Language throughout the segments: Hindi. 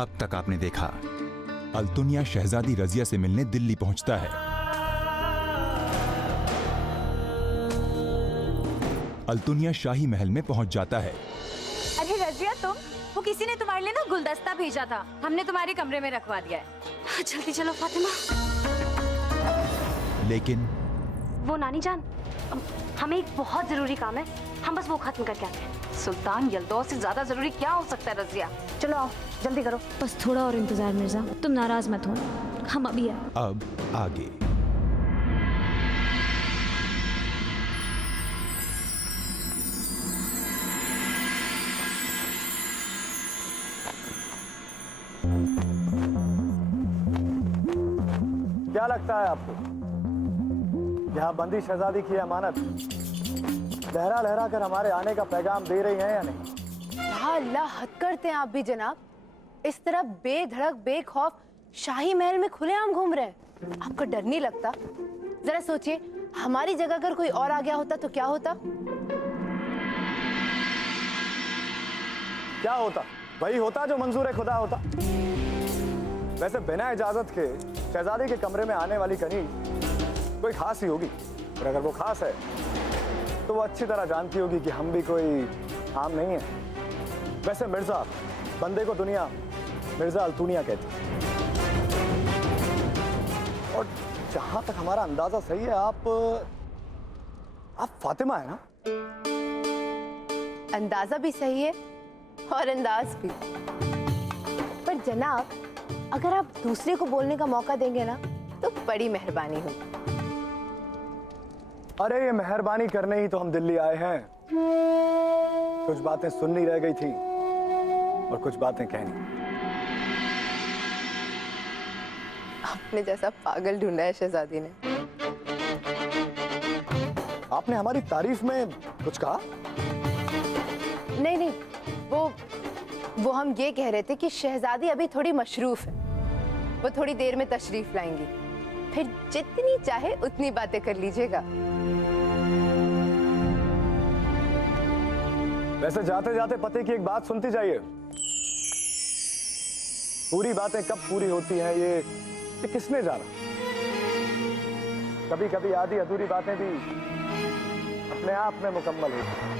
अब तक आपने देखा, अल्तुनिया शहजादी रजिया से मिलने दिल्ली पहुंचता है। अल्तुनिया शाही महल में पहुंच जाता है। अरे रजिया, तुम, वो किसी ने तुम्हारे लिए ना गुलदस्ता भेजा था, हमने तुम्हारे कमरे में रखवा दिया है। जल्दी चलो फातिमा। लेकिन वो नानी जान, हमें एक बहुत जरूरी काम है, हम बस वो खत्म करके आते हैं। सुल्तान यल्दौज से ज्यादा जरूरी क्या हो सकता है रजिया? चलो आओ, जल्दी करो। बस थोड़ा और इंतजार मिर्जा, तुम नाराज मत हो, हम अभी आए। अब आगे। क्या लगता है आपको, यहाँ बंदी शहजादी की अमानत लहरा लहरा कर हमारे आने का पैगाम दे रही है या नहीं? अल्लाह हद करते हैं आप भी जनाब। इस तरह बेधड़क बेखौफ शाही महल में खुलेआम घूम रहे हैं, आपको डर नहीं लगता? जरा सोचिए, हमारी जगह अगर कोई और आ गया होता तो क्या होता? क्या होता? वही होता जो मंजूर खुदा होता। वैसे बिना इजाजत के शहजादी के कमरे में आने वाली कनी कोई खास ही होगी, और अगर वो खास है तो वो अच्छी तरह जानती होगी कि हम भी कोई आम नहीं है। वैसे मिर्जा, बंदे को दुनिया मिर्जा अल्तुनिया कहती है। और जहां तक हमारा अंदाजा सही है, आप फातिमा है ना? अंदाजा भी सही है और अंदाज भी। पर जनाब, अगर आप दूसरे को बोलने का मौका देंगे ना तो बड़ी मेहरबानी होगी। अरे ये मेहरबानी करने ही तो हम दिल्ली आए हैं। कुछ बातें सुननी रह गई थी और कुछ बातें कहनी। आपने जैसा पागल ढूंढा है शहजादी ने। आपने हमारी तारीफ में कुछ कहा? नहीं, वो हम ये कह रहे थे कि शहजादी अभी थोड़ी मशरूफ है, वो थोड़ी देर में तशरीफ लाएंगी, फिर जितनी चाहे उतनी बातें कर लीजिएगा। वैसे जाते जाते पते की एक बात सुनती जाइए। पूरी बातें कब पूरी होती हैं ये किसने जाना? कभी कभी आधी अधूरी बातें भी अपने आप में मुकम्मल होती हैं।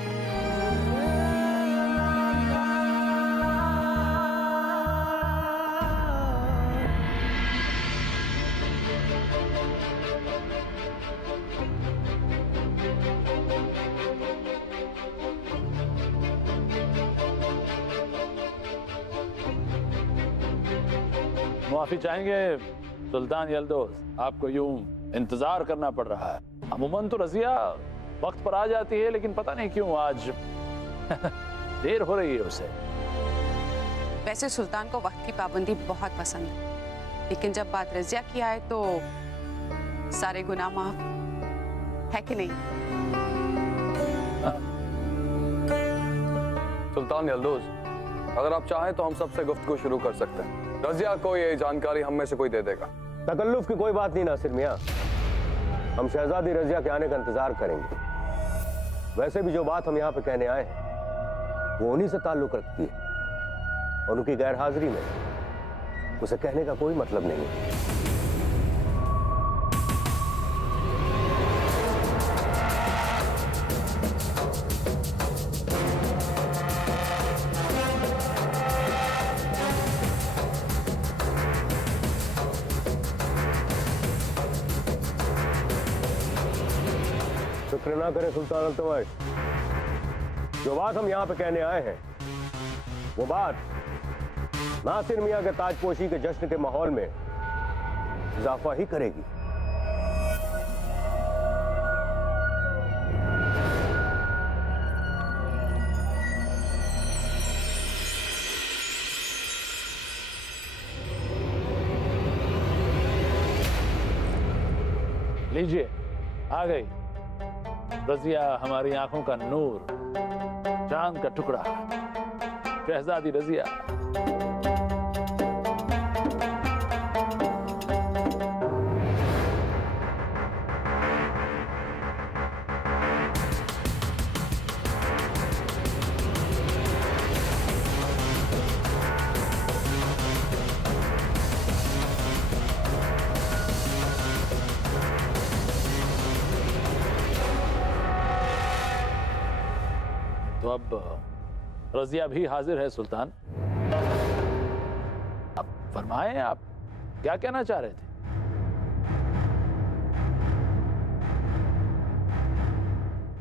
माफी चाहेंगे सुल्तान यल्दौज, आपको यूं इंतजार करना पड़ रहा है। अमूमन तो रजिया वक्त पर आ जाती है, लेकिन पता नहीं क्यों आज देर हो रही है उसे। वैसे सुल्तान को वक्त की पाबंदी बहुत पसंद है, लेकिन जब बात रजिया की आए तो सारे गुनाह माफ है कि नहीं? सुल्तान यल्दौज, अगर आप चाहें तो हम सबसे गुफ्तगू शुरू कर सकते हैं। रजिया को ये जानकारी हम में से कोई दे देगा। तकल्लुफ की कोई बात नहीं नासिर मियाँ, हम शहजादी रजिया के आने का इंतजार करेंगे। वैसे भी जो बात हम यहाँ पे कहने आए हैं वो उन्हीं से ताल्लुक रखती है, और उनकी गैर हाजिरी में उसे कहने का कोई मतलब नहीं है। शुक्र ना करें सुल्तान अल्तमश, जो बात हम यहाँ पे कहने आए हैं वो बात नासिर मियाँ के ताजपोशी के जश्न के माहौल में इजाफा ही करेगी। लीजिए, आ गई रजिया, हमारी आंखों का नूर, चांद का टुकड़ा, शहजादी रजिया। तो अब रजिया भी हाजिर है सुल्तान। अब फरमाएं, आप क्या कहना चाह रहे थे?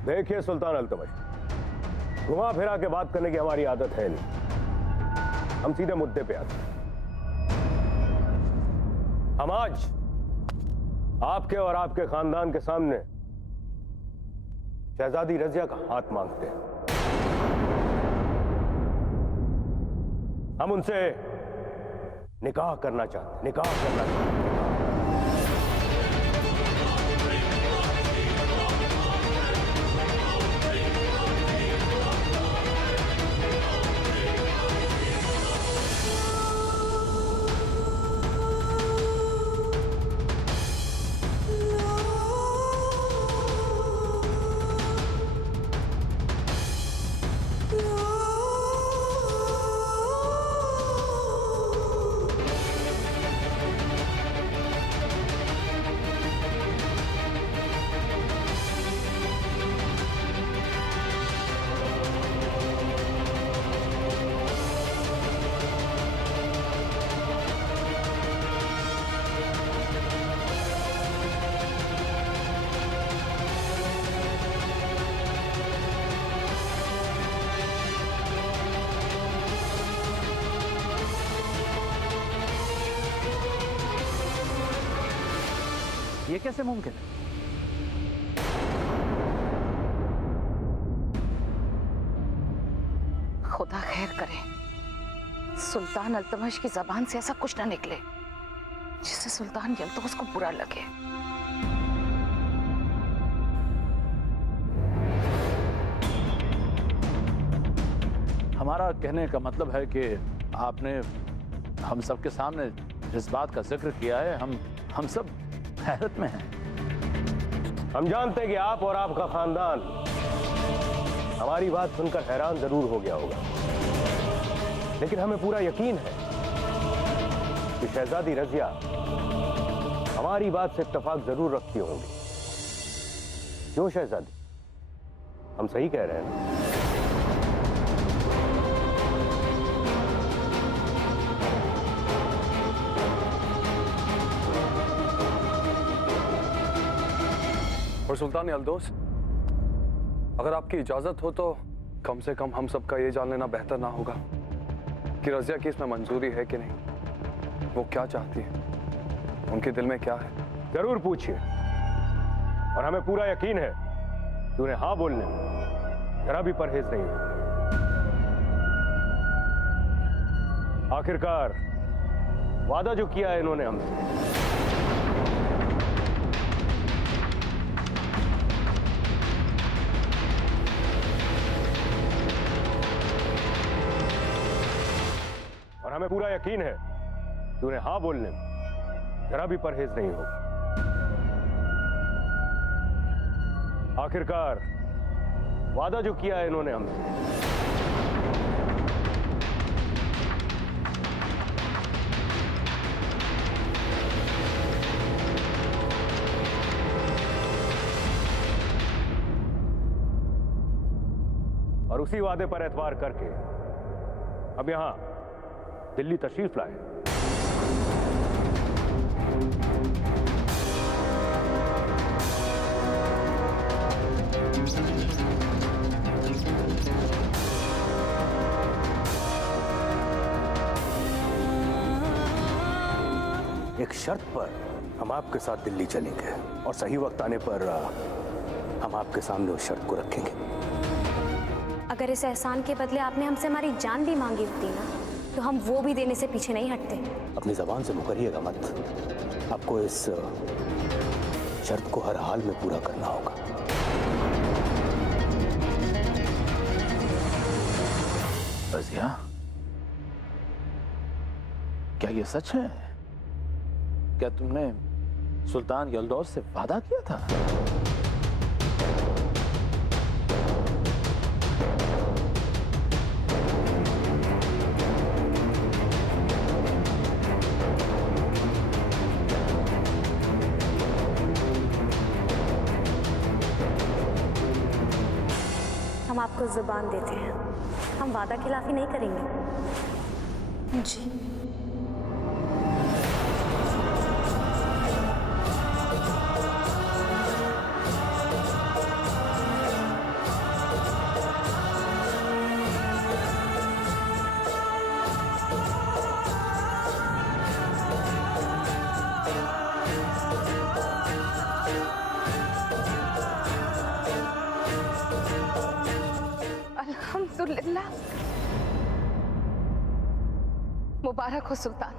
देखिए सुल्तान अल्तमश, घुमा फिरा के बात करने की हमारी आदत है नहीं। हम सीधे मुद्दे पे आते हैं। हम आज आपके और आपके खानदान के सामने शहजादी रजिया का हाथ मांगते हैं। हम उनसे निकाह करना चाहते हैं, निकाह करना चाहते हैं। ये कैसे मुमकिन है? खुदा खैर करे, सुल्तान अल्तमश की जबान से ऐसा कुछ ना निकले जिससे सुल्तान यल्तुमिश को बुरा लगे। हमारा कहने का मतलब है कि आपने हम सब के सामने जिस बात का जिक्र किया है, हम सब हैरत में हैं। हम जानते हैं कि आप और आपका खानदान हमारी बात सुनकर हैरान जरूर हो गया होगा, लेकिन हमें पूरा यकीन है कि शहजादी रजिया हमारी बात से इत्तेफाक जरूर रखती होंगी। क्यों शहजादी, हम सही कह रहे हैं ना? और सुल्तान यल्दोस, अगर आपकी इजाजत हो तो कम से कम हम सबका ये जान लेना बेहतर ना होगा कि रजिया की इसमें मंजूरी है कि नहीं, वो क्या चाहती है, उनके दिल में क्या है। जरूर पूछिए, और हमें पूरा यकीन है कि उन्हें हाँ बोलने में जरा भी परहेज नहीं है। आखिरकार वादा जो किया है इन्होंने हमसे, और हमें पूरा यकीन है कि उन्हें हाँ बोलने में जरा भी परहेज नहीं होगा। आखिरकार वादा जो किया है इन्होंने हमसे, और उसी वादे पर एतबार करके अब यहां दिल्ली तशरीफ लाए। एक शर्त पर हम आपके साथ दिल्ली चलेंगे, और सही वक्त आने पर हम आपके सामने उस शर्त को रखेंगे। अगर इस एहसान के बदले आपने हमसे हमारी जान भी मांगी होती ना, तो हम वो भी देने से पीछे नहीं हटते। अपनी जबान से मुकरिएगा मत, आपको इस शर्त को हर हाल में पूरा करना होगा। रजिया, क्या ये सच है? क्या तुमने सुल्तान यल्दौस से वादा किया था? हम आपको जुबान देते हैं, हम वादा खिलाफी नहीं करेंगे। जी। अल्हम्दुलिल्लाह। मुबारक हो सुल्तान।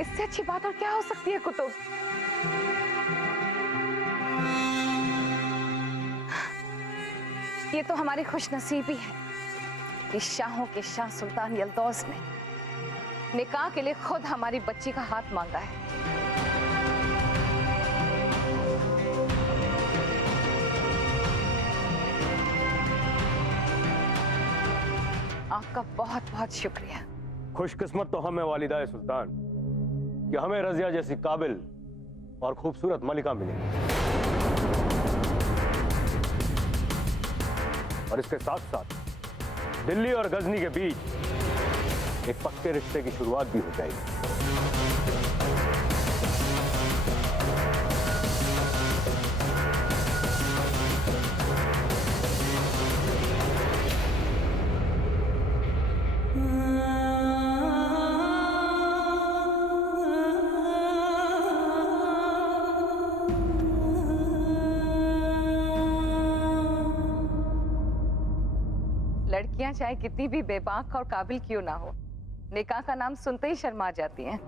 इससे अच्छी बात और क्या हो सकती है कुतुब? ये तो हमारी खुशनसीबी है कि शाहों के शाह सुल्तान यल्दौस ने निकाह के लिए खुद हमारी बच्ची का हाथ मांगा है। आपका बहुत बहुत शुक्रिया। खुशकिस्मत तो हमें वालिदा सुल्तान कि हमें रजिया जैसी काबिल और खूबसूरत मलिका मिली, और इसके साथ साथ दिल्ली और गजनी के बीच एक पक्के रिश्ते की शुरुआत भी हो जाएगी। लड़कियां चाहे कितनी भी बेबाक और काबिल क्यों ना हो, निकाह का नाम सुनते ही शर्मा जाती हैं।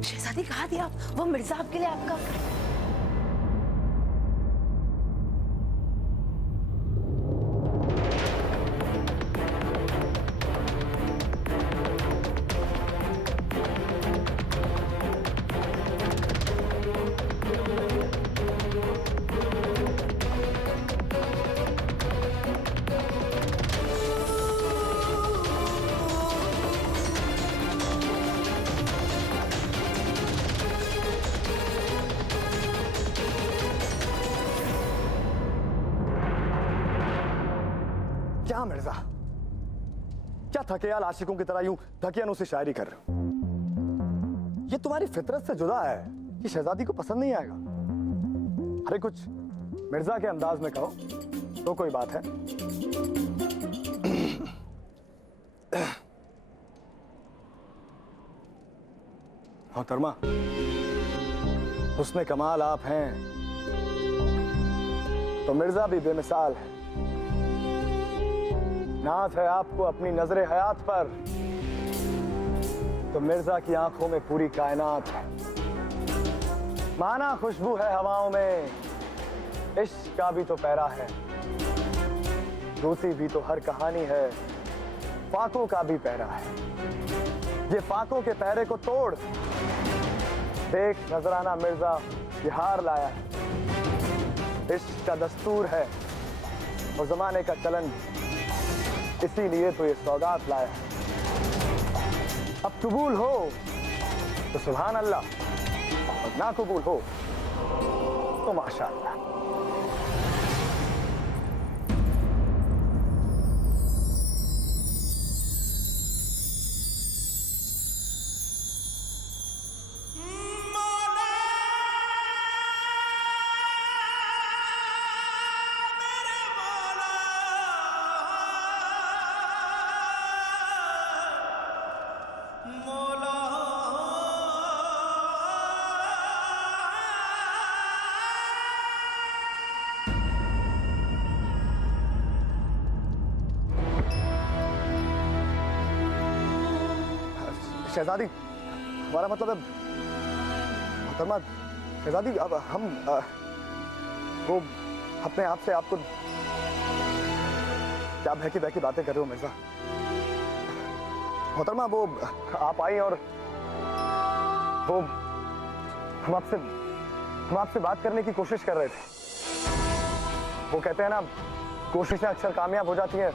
शहजादी कहा दिया वो मिर्जा आपके लिए आपका। क्या मिर्जा, क्या थकेयाल आशिकों की तरह यूं धकियानों से शायरी कर रहे हो? ये तुम्हारी फितरत से जुदा है कि शहजादी को पसंद नहीं आएगा। अरे कुछ मिर्जा के अंदाज में कहो तो कोई बात है। मोहतरमा, हुस्न कमाल आप हैं तो मिर्जा भी बेमिसाल है। नाज है आपको अपनी नजरे हयात पर तो मिर्जा की आंखों में पूरी कायनात है। माना खुशबू है हवाओं में, इश्क का भी तो पैरा है। दूसरी भी तो हर कहानी है, फाकों का भी पैरा है। ये फाकों के पैरे को तोड़ देख नजराना मिर्जा ये हार लाया है। इश्क का दस्तूर है और जमाने का चलन, इसीलिए तो ये सौगात लाया है। अब कबूल हो तो सुभान अल्लाह, और ना कबूल हो तो माशाअल्लाह। शहजादी, हमारा मतलब है मोहतरमा, शहजादी अब हम वो अपने आप से आपको क्या बहकी बहकी बातें कर रहे हो मिर्जा? मोहतरमा वो आप आई और वो हम आपसे बात करने की कोशिश कर रहे थे। वो कहते हैं ना, कोशिशें अक्सर कामयाब हो जाती हैं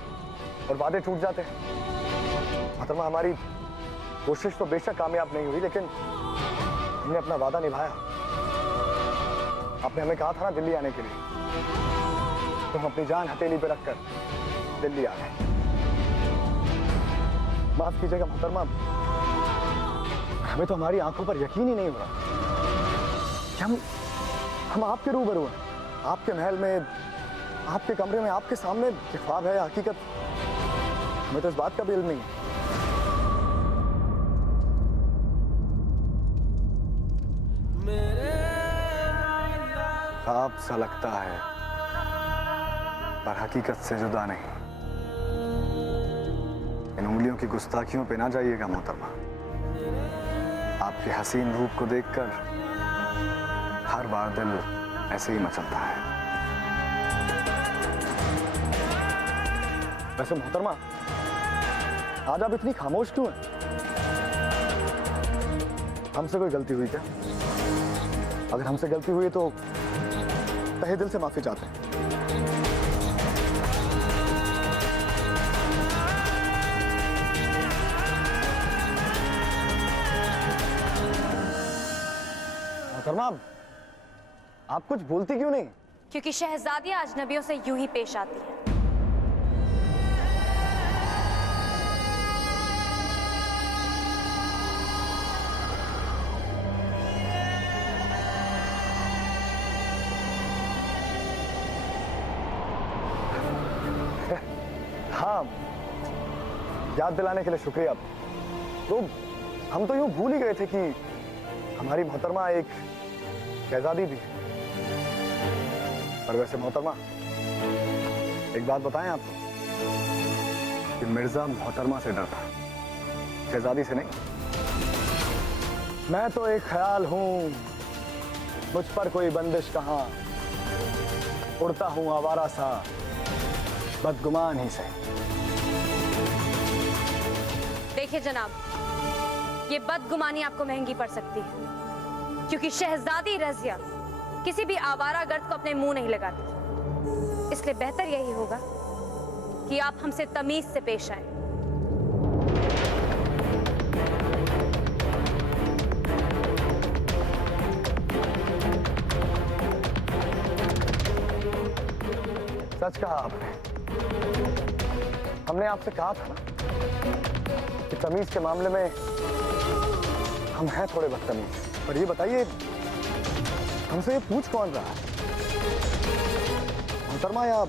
और वादे टूट जाते हैं। मोहतरमा हमारी कोशिश तो बेशक कामयाब नहीं हुई, लेकिन हमने अपना वादा निभाया। आपने हमें कहा था ना दिल्ली आने के लिए, तो हम अपनी जान हथेली पे रखकर दिल्ली आ गए। माफ कीजिएगा मोहतरमा, हमें तो हमारी आंखों पर यकीन ही नहीं हो रहा कि हम आपके रूबरू हैं, आपके महल में, आपके कमरे में, आपके सामने। ये ख्वाब है या हकीकत, हमें तो इस बात का भी इल्म नहीं है। ख्वाब सा लगता है पर हकीकत से जुदा नहीं। इन उंगलियों की गुस्ताखियों पे ना जाइएगा मोहतरमा। आपके हसीन रूप को देखकर हर बार दिल ऐसे ही मचलता है। वैसे मोहतरमा आज आप इतनी खामोश क्यों हैं? हमसे कोई गलती हुई क्या? अगर हमसे गलती हुई तो तहे दिल से माफी चाहते हैं। मोहतरमा आप कुछ बोलती क्यों नहीं? क्योंकि शहजादी अजनबियों से यूं ही पेश आती है। हाँ, याद दिलाने के लिए शुक्रिया। तो हम तो यूं भूल ही गए थे कि हमारी मोहतरमा एक शहजादी भी है। पर वैसे मोहतरमा एक बात बताएं आपको कि मिर्जा मोहतरमा से डरता है, शहजादी से नहीं। मैं तो एक ख्याल हूं, मुझ पर कोई बंदिश कहां, उड़ता हूं आवारा सा बदगुमान ही से। देखिए जनाब, ये बदगुमानी आपको महंगी पड़ सकती है, क्योंकि शहजादी रजिया किसी भी आवारा गर्द को अपने मुंह नहीं लगाती। इसलिए बेहतर यही होगा कि आप हमसे तमीज से पेश आए। सच कहा आपने। हमने आपसे कहा था ना कि तमीज के मामले में हम हैं थोड़े बदतमीज। पर ये बताइए, हमसे ये पूछ कौन रहा है? मोहतरमा या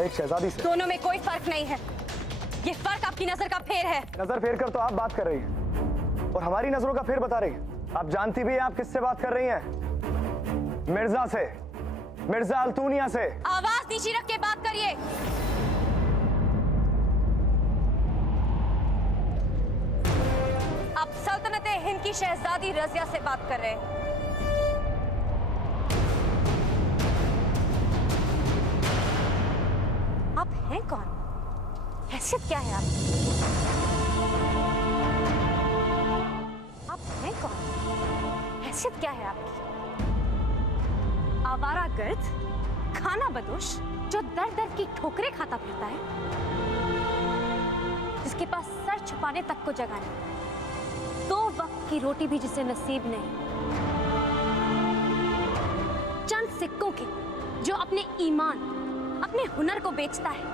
एक शहजादी से? दोनों में कोई फर्क नहीं है। ये फर्क आपकी नजर का फेर है। नजर फेर कर तो आप बात कर रही हैं और हमारी नजरों का फेर बता रही हैं। आप जानती भी हैं आप किससे बात कर रही हैं? मिर्जा से, मिर्जा अल्तूनिया से। आवाज नीची रख के बात करिए। आप सल्तनत हिंद की शहजादी रजिया से बात कर रहे हैं। आप हैं कौन? हैसियत क्या है आपकी? आप हैं कौन? हैसियत क्या है आपकी? आवारा गर्द, खाना बदोश, जो दर दर की ठोकरें खाता फिरता है, जिसके पास सर छुपाने तक को जगह नहीं, दो वक्त की रोटी भी जिसे नसीब नहीं, चंद सिक्कों की जो अपने ईमान, अपने हुनर को बेचता है,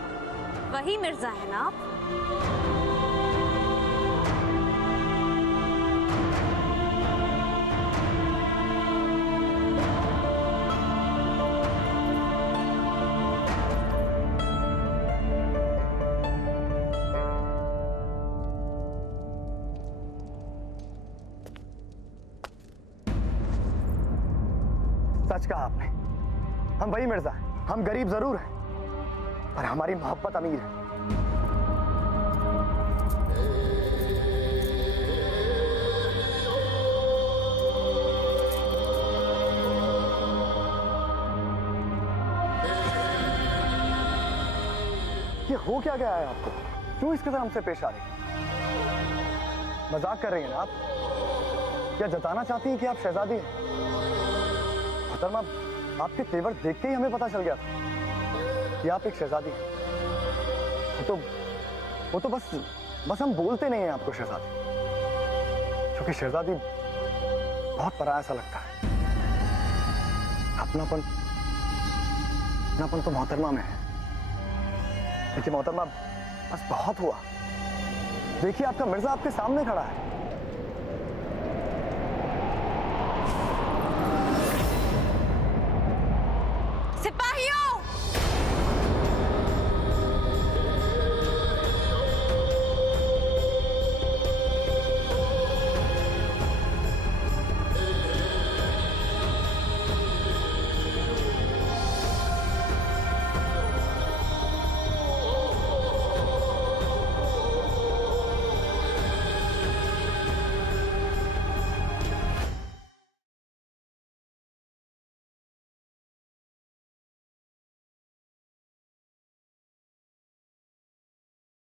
वही मिर्जा है ना आप? सच कहा आपने। हम वही मिर्जा हैं। हम गरीब जरूर हैं, पर हमारी मोहब्बत अमीर है। ये हो क्या गया है आपको? क्यों इस कदर हमसे पेश आ रही है? मजाक कर रही हैं ना आप? क्या जताना चाहती हैं कि आप शहजादी हैं? मोहतरमा, आपके तेवर देख के ही हमें पता चल गया था कि आप एक शहजादी हैं। वो तो बस हम बोलते नहीं हैं आपको शहजादी, क्योंकि शहजादी बहुत पराया सा लगता है। अपनापन तो मोहतरमा में है, लेकिन मोहतरमा बस बहुत हुआ। देखिए आपका मिर्जा आपके सामने खड़ा है। सिपाहियों,